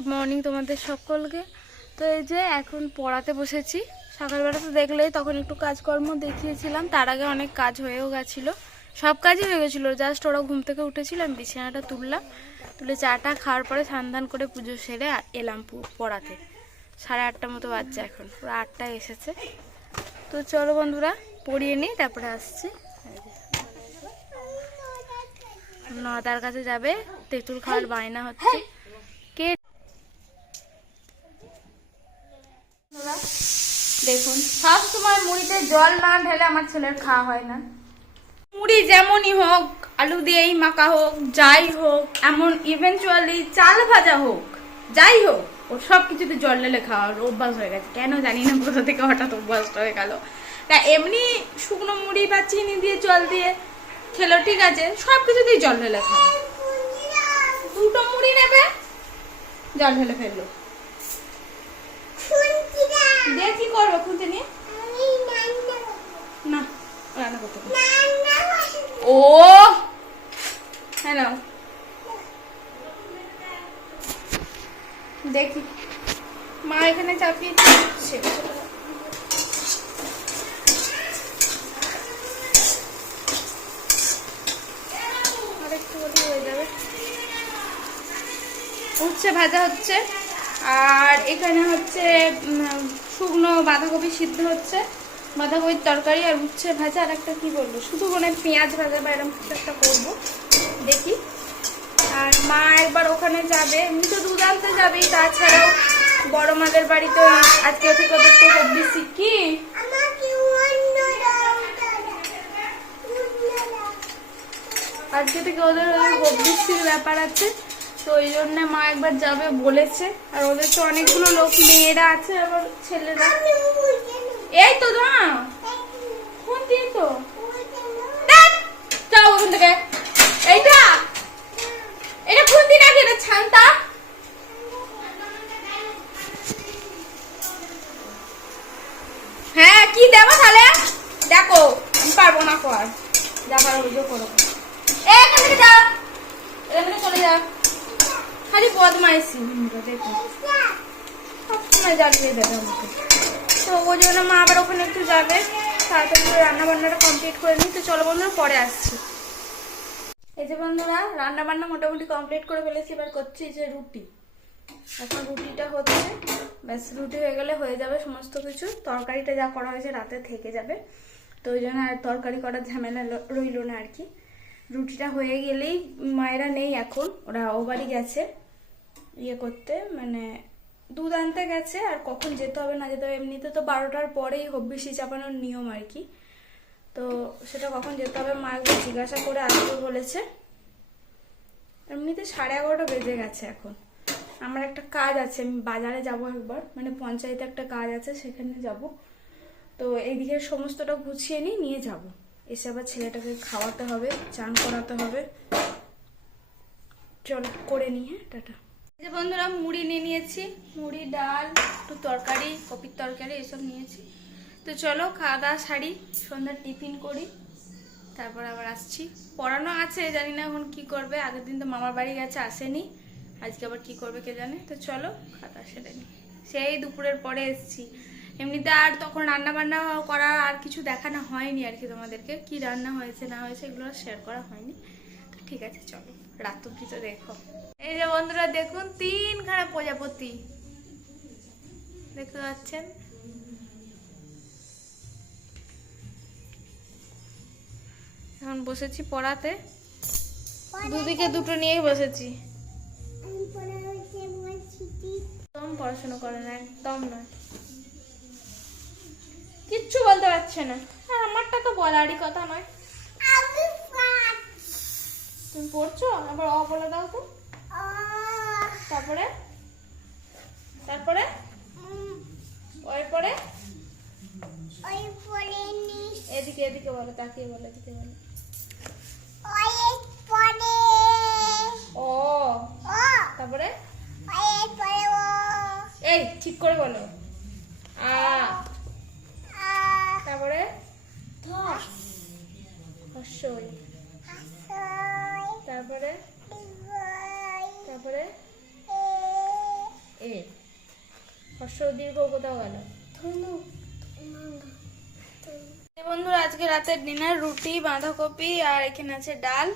Good morning তোমাদের সকলকে। তো এই যে এখন পড়াতে বসেছি। সকালবেলা তো দেখলেই তখন একটু কাজকর্ম দেখিয়েছিলাম, তার আগে অনেক কাজ হয়েও গেছিলো, সব কাজই হয়ে গেছিলো। জাস্ট ওরা ঘুম থেকে উঠেছিল, আমি বিছানাটা তুললাম, তুলে চাটা খাওয়ার পরে স্নান করে পুজো সেরে এলাম পড়াতে। 8:30 মতো বাজছে, এখন পুরো 8টায় এসেছে। তো চলো বন্ধুরা পড়িয়ে নিই, তারপরে আসছি। নদার কাছে যাবে, তেঁতুল খাওয়ার বায়না হচ্ছে। কে দেখুন, সব সময় মুড়িতে জল না ঢেলে আমার ছেলের খাওয়া হয় না। মুড়ি যেমনই হোক, আলু দিয়েই মাখা হোক, যাই হোক, এমন ইভেনচুয়ালি চাল ভাজা হোক, যাই হোক, ও সব কিছুতে জল ঢেলে খাওয়ার অভ্যাস হয়ে গেছে। কেন জানি না, কোথা থেকে হঠাৎ অভ্যাসটা হয়ে গেল। তা এমনি শুকনো মুড়ি বা চিনি দিয়ে জল দিয়ে খেলো ঠিক আছে, সব কিছুতেই জল ঢেলে খাও। দুটো মুড়ি নেবে, জল ঢেলে ফেললো। দিয়ে কি করবো খুঁজে নিয়ে? না, রান্না করতে ও হ্যালো, দেখি মা এখানে চাপিয়ে দিচ্ছে। আরেকটু হয়ে যাবে। উচ্ছে ভাজা হচ্ছে, আর এখানে হচ্ছে শুকনো বাঁধাকপি সিদ্ধ হচ্ছে, বাঁধাকপির তরকারি আর উচ্ছে ভাজা। আর একটা কি বলবো, শুধু মনে পেঁয়াজ ভাজা বা এরকম কিছু একটা করবো, দেখি। আর মা একবার ওখানে যাবে, এমনি তো দুধ আনতে যাবেই, তাছাড়াও বড় মাদের বাড়িতে আজকে থেকে ওদের তো হব্বিসি কি আজকে থেকে ওদের হব্বিসির ব্যাপার আছে, তো ওই জন্য মা একবার যাবে বলেছে। আর ওদের তো অনেকগুলো লোক, মেয়েরা আছে আবার ছেলেরা। এই তো না কোন দিন তো যাও ওখান থেকে। এইটা এটা কোন দিন আগে, এটা ছানটা। হ্যাঁ কি দেবো তাহলে দেখো, আমি পারবো না কর, যা পারো বুঝো করো। এখান থেকে যা, এখানে চলে যা, খালি বদমাইশি দেখো, সবসময় জ্বালিয়ে দেবে আমাকে। তো ওই জন্য মা আবার ওখানে একটু যাবে, তাড়াতাড়ি করে রান্না বান্নাটা কমপ্লিট করে নিই। তো চলো বন্ধুরা পরে আসছি। এই যে বন্ধুরা রান্না বান্না মোটামুটি কমপ্লিট করে ফেলেছি, এবার করছি যে রুটি। এখন রুটিটা হচ্ছে, ব্যাস রুটি হয়ে গেলে হয়ে যাবে সমস্ত কিছু। তরকারিটা যা করা হয়েছে রাতে থেকে যাবে, তো ওই জন্য আর তরকারি করার ঝামেলা রইল না আর কি। রুটিটা হয়ে গেলেই, মায়েরা নেই এখন, ওরা ও বাড়ি গেছে ইয়ে করতে, মানে দুধ আনতে গেছে। আর কখন যেতে হবে না যেতে হবে, এমনিতে তো 12টার পরেই হব্বিসি চাপানোর নিয়ম আর কি। তো সেটা কখন যেতে হবে মা একবার জিজ্ঞাসা করে আসবে বলেছে। এমনিতে 11:30 বেজে গেছে এখন। আমার একটা কাজ আছে, আমি বাজারে যাব একবার, মানে পঞ্চায়েতে একটা কাজ আছে, সেখানে যাব। তো এইদিকে সমস্তটা গুছিয়ে নিয়ে যাব, এসে আবার ছেলেটাকে খাওয়াতে হবে, চান করাতে হবে। চল করে নি, হ্যাঁ টাটা। এই যে বন্ধুরা মুড়ি নিয়ে নিয়েছি, মুড়ি, ডাল, একটু তরকারি, কপির তরকারি এসব নিয়েছি। তো চলো খাওয়া দাওয়া সারি, সন্ধ্যার টিফিন করি, তারপর আবার আসছি। পড়ানো আছে, জানি না এখন কি করবে। আগের দিন তো মামার বাড়ি গেছে, আসেনি, আজকে আবার কি করবে কে জানে। তো চলো খাওয়া সেরে নি, সেই দুপুরের পরে এসছি। এমনিতে আর তখন রান্না বান্না করা আর কিছু দেখানো হয়নি আর কি, তোমাদেরকে কি রান্না হয়েছে না হয়েছে এগুলো শেয়ার করা হয়নি। তো ঠিক আছে চলো, রাত অব্দি তো দেখো। এই যে বন্ধুরা দেখুন, 3খানা প্রজাপতি দেখতে পাচ্ছেন। এখন বসেছি পড়াতে, দুদিকে দুটো নিয়েই বসেছি। একদম পড়াশোনা করে না, একদম নয়, কিচ্ছু বলতে পারছে না। আর আমারটা তো বলারই কথা নয়। তুমি পড়ছো, আবার অ বলে দাও তো। তারপরে তারপরে ওই পরে এদিকে এদিকে বলো, তাকিয়ে বলো, এদিকে বলো। ও তারপরে এই ঠিক করে বলো। তারপরে হর্ষই, তারপরে তারপরে এ হর্ষ দীর্ঘ কোথাও গেল। বন্ধুরা আজকে রাতের ডিনার রুটি বাঁধাকপি আর এখানে আছে ডাল।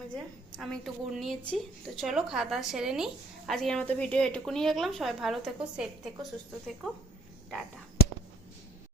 ওই যে আমি একটু গুড় নিয়েছি। তো চলো খাওয়া দাওয়া সেরে নিই। আজকের মতো ভিডিও এটুকুনি রাখলাম। সবাই ভালো থেকো, সেফ থেকো, সুস্থ থেকো। টাটা।